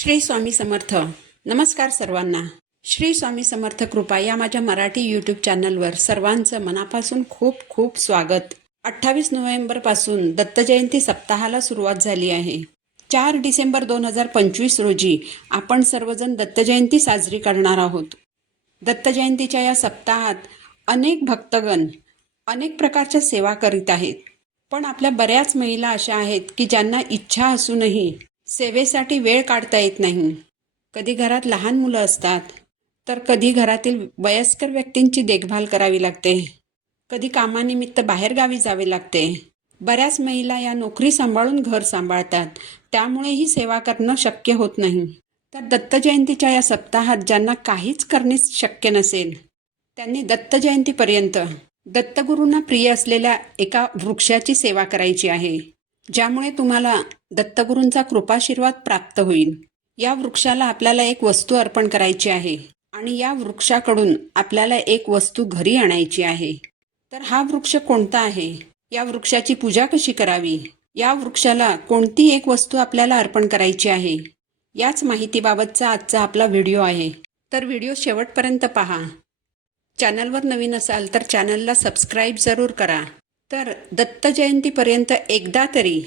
श्री स्वामी समर्थ. नमस्कार सर्वांना. श्री स्वामी समर्थ कृपा या माझ्या मराठी यूट्यूब चॅनलवर सर्वांचं मनापासून खूप खूप स्वागत. 28 नोव्हेंबरपासून दत्तजयंती सप्ताहाला सुरुवात झाली आहे. 4 डिसेंबर 2025 रोजी आपण सर्वजण दत्तजयंती साजरी करणार आहोत. दत्तजयंतीच्या या सप्ताहात अनेक भक्तगण अनेक प्रकारच्या सेवा करीत आहेत. पण आपल्या बऱ्याच महिला अशा आहेत की ज्यांना इच्छा असूनही सेवेसाठी वेळ काढता येत नाही. कधी घरात लहान मुलं असतात, तर कधी घरातील वयस्कर व्यक्तींची देखभाल करावी लागते, कधी कामानिमित्त बाहेरगावी जावे लागते. बऱ्याच महिला या नोकरी सांभाळून घर सांभाळतात, त्यामुळे ही सेवा करणं शक्य होत नाही. तर दत्तजयंतीच्या या सप्ताहात ज्यांना काहीच करणे शक्य नसेल, त्यांनी दत्तजयंतीपर्यंत दत्तगुरूंना प्रिय असलेल्या एका वृक्षाची सेवा करायची आहे, ज्यामुळे तुम्हाला दत्तगुरूंचा कृपाशीर्वाद प्राप्त होईल. या वृक्षाला आपल्याला एक वस्तू अर्पण करायची आहे आणि या वृक्षाकडून आपल्याला एक वस्तू घरी आणायची आहे. तर हा वृक्ष कोणता आहे, या वृक्षाची पूजा कशी करावी, या वृक्षाला कोणती एक वस्तू आपल्याला अर्पण करायची आहे, याच माहितीबाबतचा आजचा आपला व्हिडिओ आहे. तर व्हिडिओ शेवटपर्यंत पहा. चॅनलवर नवीन असाल तर चॅनलला सबस्क्राईब जरूर करा. तर दत्तजयंतीपर्यंत एकदा तरी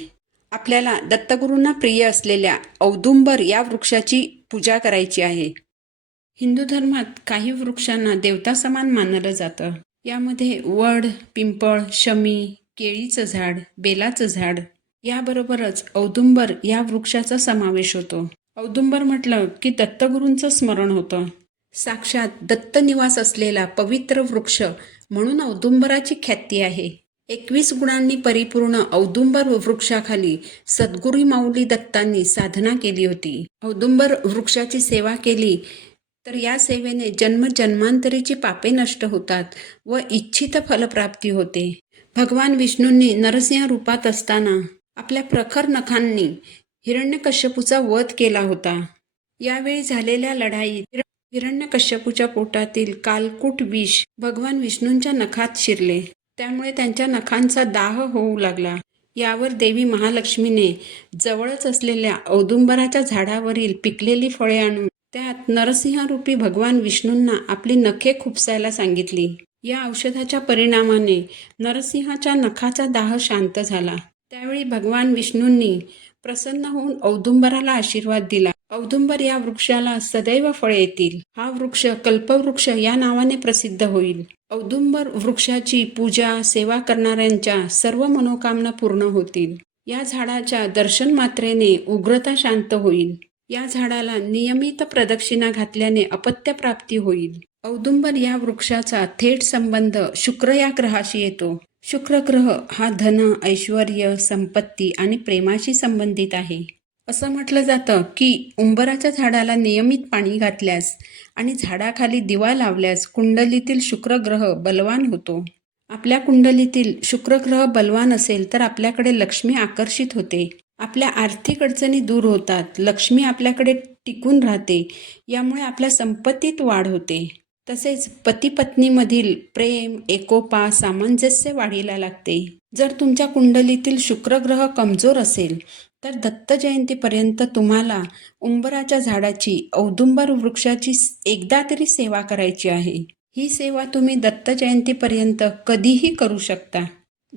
आपल्याला दत्तगुरूंना प्रिय असलेल्या औदुंबर या वृक्षाची पूजा करायची आहे. हिंदू धर्मात काही वृक्षांना देवता समान मानलं जातं. यामध्ये वड, पिंपळ, शमी, केळीचं झाड, बेलाचं झाड याबरोबरच औदुंबर या वृक्षाचा समावेश होतो. औदुंबर म्हटलं की दत्तगुरूंचं स्मरण होतं. साक्षात दत्त निवास असलेला पवित्र वृक्ष म्हणून औदुंबराची ख्याती आहे. 21 गुणांनी परिपूर्ण औदुंबर वृक्षाखाली सद्गुरू माऊली दत्तांनी साधना केली होती. औदुंबर वृक्षाची सेवा केली तर या सेवेने जन्मजन्मांतरीची पापे नष्ट होतात व इच्छित फलप्राप्ती होते. भगवान विष्णूंनी नरसिंह रूपात असताना आपल्या प्रखर नखांनी हिरण्यकश्यपूचा वध केला होता. यावेळी झालेल्या लढाईत हिरण्यकश्यपूच्या पोटातील कालकूट विष भगवान विष्णूंच्या नखात शिरले. त्यामुळे त्यांच्या नखांचा दाह होऊ लागला. यावर देवी महालक्ष्मीने जवळच असलेल्या औदुंबराच्या झाडावरील पिकलेली फळे आणून त्यात नरसिंहरूपी भगवान विष्णूंना आपली नखे खुपसायला सांगितली. या औषधाच्या परिणामाने नरसिंहाच्या नखाचा दाह शांत झाला. त्यावेळी भगवान विष्णूंनी प्रसन्न होऊन औदुंबराला आशीर्वाद दिला. औदुंबर या वृक्षाला सदैव फळे येतील. हा वृक्ष कल्पवृक्ष या नावाने प्रसिद्ध होईल. औदुंबर वृक्षाची पूजा सेवा करणाऱ्यांच्या सर्व मनोकामना पूर्ण होतील. या झाडाच्या दर्शन मात्रेने उग्रता शांत होईल. या झाडाला नियमित प्रदक्षिणा घातल्याने अपत्य प्राप्ती होईल. औदुंबर या वृक्षाचा थेट संबंध शुक्र या ग्रहाशी येतो. शुक्र ग्रह हा धन, ऐश्वर्य, संपत्ती आणि प्रेमाशी संबंधित आहे. असं म्हटलं जातं की उंबराच्या झाडाला नियमित पाणी घातल्यास आणि झाडाखाली दिवा लावल्यास कुंडलीतील शुक्र ग्रह बलवान होतो. आपल्या कुंडलीतील शुक्र ग्रह बलवान असेल तर आपल्याकडे लक्ष्मी आकर्षित होते. आपल्या आर्थिक अडचणी दूर होतात. लक्ष्मी आपल्याकडे टिकून राहते. यामुळे आपल्या संपत्तीत वाढ होते. तसेच पती पत्नीमधील प्रेम, एकोपा, सामंजस्य वाढीला लागते. जर तुमच्या कुंडलीतील शुक्र ग्रह कमजोर असेल तर दत्त जयंतीपर्यंत तुम्हाला उंबराच्या झाडाची, औदुंबर वृक्षाची एकदा तरी सेवा करायची आहे. ही सेवा तुम्ही दत्त जयंतीपर्यंत कधीही करू शकता.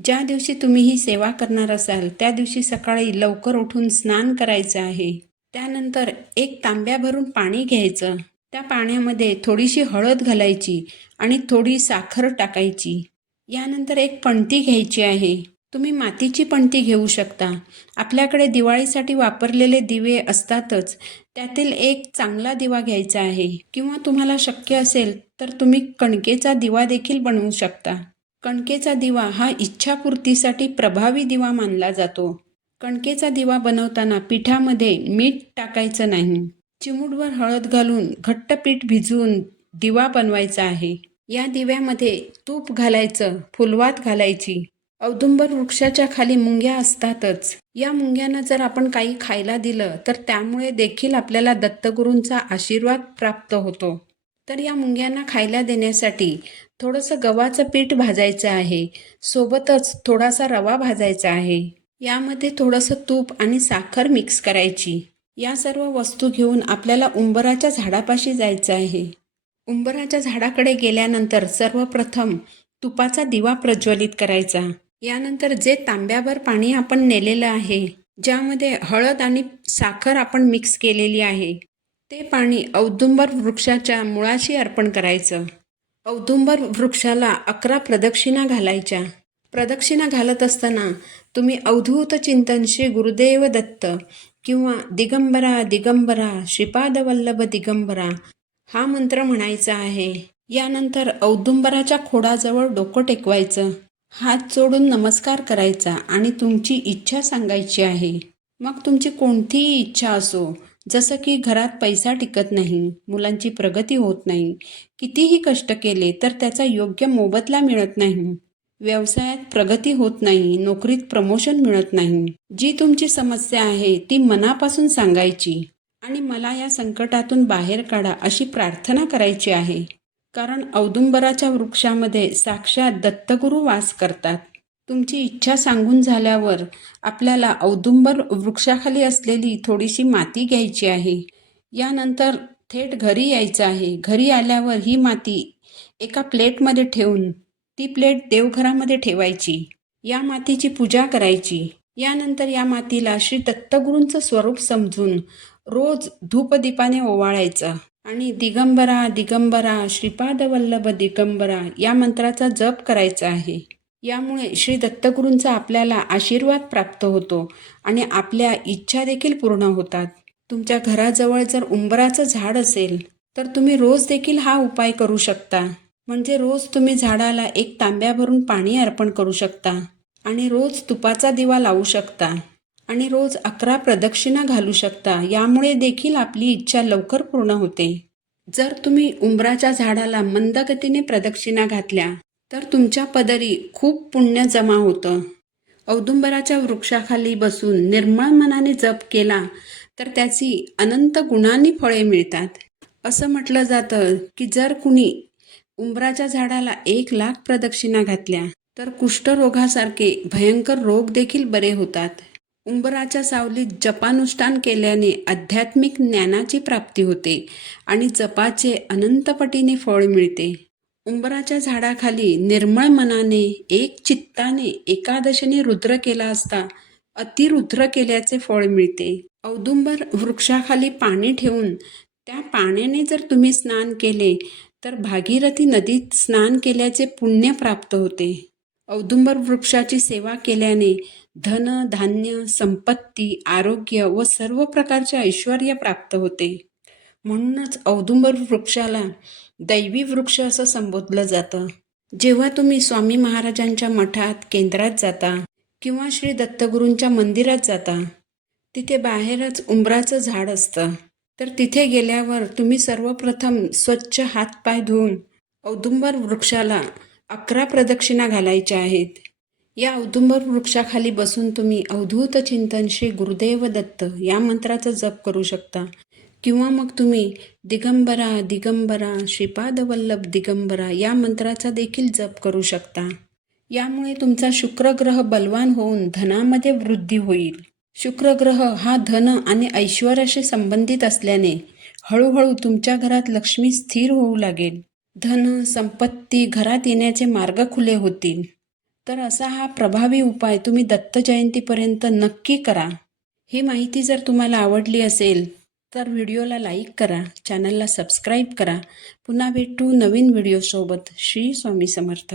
ज्या दिवशी तुम्ही ही सेवा करणार असाल त्या दिवशी सकाळी लवकर उठून स्नान करायचं आहे. त्यानंतर एक तांब्या भरून पाणी घ्यायचं. त्या पाण्यामध्ये थोडीशी हळद घालायची आणि थोडी साखर टाकायची. यानंतर एक पणती घ्यायची आहे. तुम्ही मातीची पणती घेऊ शकता. आपल्याकडे दिवाळीसाठी वापरलेले दिवे असतातच, त्यातील एक चांगला दिवा घ्यायचा आहे. किंवा तुम्हाला शक्य असेल तर तुम्ही कणकेचा दिवा देखील बनवू शकता. कणकेचा दिवा हा इच्छापूर्तीसाठी प्रभावी दिवा मानला जातो. कणकेचा दिवा बनवताना पिठामध्ये मीठ टाकायचं नाही. चिमूटभर हळद घालून घट्ट पीठ भिजवून दिवा बनवायचा आहे. या दिव्यामध्ये तूप घालायचं, फुलवात घालायची. औदुंबर वृक्षाच्या खाली मुंग्या असतातच. या मुंग्यांना जर आपण काही खायला दिलं तर त्यामुळे देखील आपल्याला दत्तगुरूंचा आशीर्वाद प्राप्त होतो. तर या मुंग्यांना खायला देण्यासाठी थोडंसं गव्हाचं पीठ भाजायचं आहे. सोबतच थोडासा रवा भाजायचा आहे. यामध्ये थोडंसं तूप आणि साखर मिक्स करायची. या सर्व वस्तू घेऊन आपल्याला उंबराच्या झाडापाशी जायचं आहे. उंबराच्या झाडाकडे गेल्यानंतर सर्वप्रथम तुपाचा दिवा प्रज्वलित करायचा. यानंतर जे तांब्याभर पाणी आपण नेलेलं आहे, ज्यामध्ये हळद आणि साखर आपण मिक्स केलेली आहे, ते पाणी औदुंबर वृक्षाच्या मुळाशी अर्पण करायचं. औदुंबर वृक्षाला 11 प्रदक्षिणा घालायच्या. प्रदक्षिणा घालत असताना तुम्ही अवधूत चिंतन श्री गुरुदेव दत्त किंवा दिगंबरा दिगंबरा श्रीपाद वल्लभ दिगंबरा हा मंत्र म्हणायचा आहे. यानंतर औदुंबराच्या खोडाजवळ डोकं टेकवायचं, हात जोडून नमस्कार करायचा आणि तुमची इच्छा सांगायची आहे. मग तुमची कोणतीही इच्छा असो, जसं की घरात पैसा टिकत नाही, मुलांची प्रगती होत नाही, कितीही कष्ट केले तर त्याचा योग्य मोबदला मिळत नाही, व्यवसायात प्रगती होत नाही, नोकरीत प्रमोशन मिळत नाही, जी तुमची समस्या आहे ती मनापासून सांगायची आणि मला या संकटातून बाहेर काढा अशी प्रार्थना करायची आहे. कारण औदुंबराच्या वृक्षामध्ये साक्षात दत्तगुरू वास करतात. तुमची इच्छा सांगून झाल्यावर आपल्याला औदुंबर वृक्षाखाली असलेली थोडीशी माती घ्यायची आहे. यानंतर थेट घरी यायचं आहे. घरी आल्यावर ही माती एका प्लेटमध्ये ठेवून ती प्लेट देवघरामध्ये ठेवायची. या मातीची पूजा करायची. यानंतर या मातीला श्री दत्तगुरूंचं स्वरूप समजून रोज धूपदीपाने ओवाळायचं आणि दिगंबरा दिगंबरा श्रीपाद वल्लभ दिगंबरा या मंत्राचा जप करायचा आहे. यामुळे श्री दत्तगुरूंचा आपल्याला आशीर्वाद प्राप्त होतो आणि आपल्या इच्छा देखील पूर्ण होतात. तुमच्या घराजवळ जर उंबराचं झाड असेल तर तुम्ही रोज देखील हा उपाय करू शकता. म्हणजे रोज तुम्ही झाडाला 1 तांब्या भरून पाणी अर्पण करू शकता आणि रोज तुपाचा दिवा लावू शकता आणि रोज 11 प्रदक्षिणा घालू शकता. यामुळे देखील आपली इच्छा लवकर पूर्ण होते. जर तुम्ही उंबराच्या झाडाला मंद गतीने प्रदक्षिणा घातल्या तर तुमच्या पदरी खूप पुण्य जमा होतं. औदुंबराच्या वृक्षाखाली बसून निर्मळ मनाने जप केला तर त्याची अनंत गुणांनी फळे मिळतात. असं म्हटलं जातं की जर कुणी उंबराच्या झाडाला 1,00,000 प्रदक्षिणा घातल्या तर कुष्ठरोगासारखे भयंकर रोग देखील बरे होतात. उंबराच्या सावलीत जपानुष्ठान केल्याने आध्यात्मिक ज्ञानाची प्राप्ती होते आणि जपाचे अनंतपटीने फळ मिळते. उंबराच्या झाडाखाली निर्मळ मनाने एक चित्ताने एकादशीने रुद्र केला असता अतिरुद्र केल्याचे फळ मिळते. औदुंबर वृक्षाखाली पाणी ठेवून त्या पाण्याने जर तुम्ही स्नान केले तर भागीरथी नदीत स्नान केल्याचे पुण्य प्राप्त होते. औदुंबर वृक्षाची सेवा केल्याने धन, धान्य, संपत्ती, आरोग्य व सर्व प्रकारचे ऐश्वर्य प्राप्त होते. म्हणूनच औदुंबर वृक्षाला दैवी वृक्ष असं संबोधलं जातं. जेव्हा तुम्ही स्वामी महाराजांच्या मठात, केंद्रात जाता किंवा श्री दत्तगुरूंच्या मंदिरात जाता, तिथे बाहेरच उंबराचं झाड असतं. तर तिथे गेल्यावर तुम्ही सर्वप्रथम स्वच्छ हातपाय धुवून औदुंबर वृक्षाला 11 प्रदक्षिणा घालायच्या आहेत. या औदुंबर वृक्षाखाली बसून तुम्ही अवधूत चिंतन श्री गुरुदेव दत्त या मंत्राचा जप करू शकता किंवा मग तुम्ही दिगंबरा दिगंबरा श्रीपाद वल्लभ दिगंबरा या मंत्राचा देखील जप करू शकता. यामुळे तुमचा शुक्र ग्रह बलवान होऊन धनामध्ये वृद्धी होईल. शुक्र ग्रह हा धन आणि ऐश्वर्याशी संबंधित असल्याने हळूहळू तुमच्या घरात लक्ष्मी स्थिर होऊ लागेल. धन, संपत्ती घरात येण्याचे मार्ग खुले होतील. तर असा हा प्रभावी उपाय तुम्ही दत्त जयंतीपर्यंत नक्की करा. ही माहिती जर तुम्हाला आवडली असेल तर व्हिडिओला लाईक करा, चॅनलला सबस्क्राईब करा. पुन्हा भेटू नवीन व्हिडिओसोबत. श्री स्वामी समर्थ.